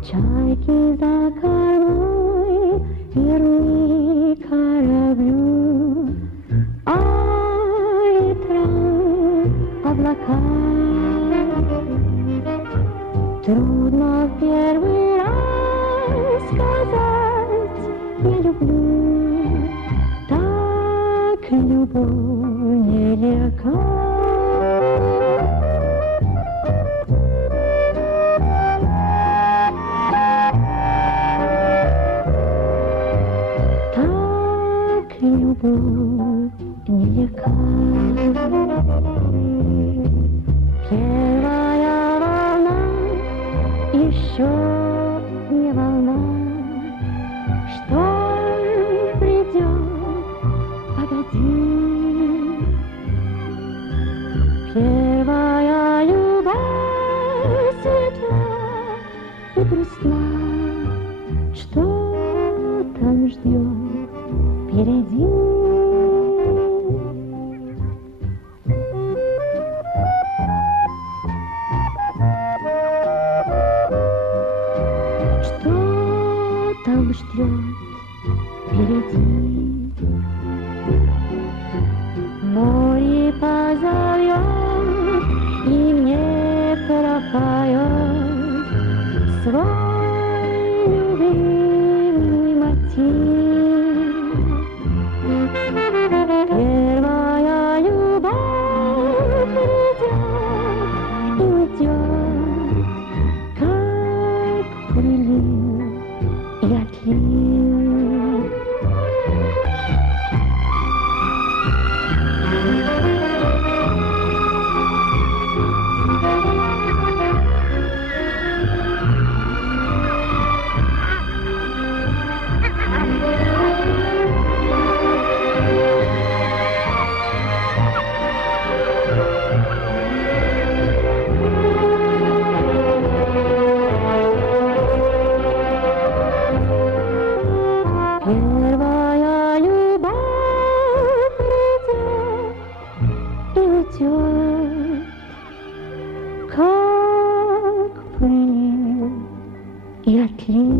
Чайки за кормой верны кораблю, а ветра облака. Трудно в первый раз сказать «я люблю», так любовь нелегка. Любовь нелегка. Первая волна еще не волна. Шторм придет, погоди. Первая любовь светла и грустна. Что там ждет впереди? Что там ждет впереди? Море позовет и мне пропоет свой любимый мотив. Первая любовь придет и уйдет, как прилив и отлив. Первая любовь придет и уйдет, как прилив и отлив.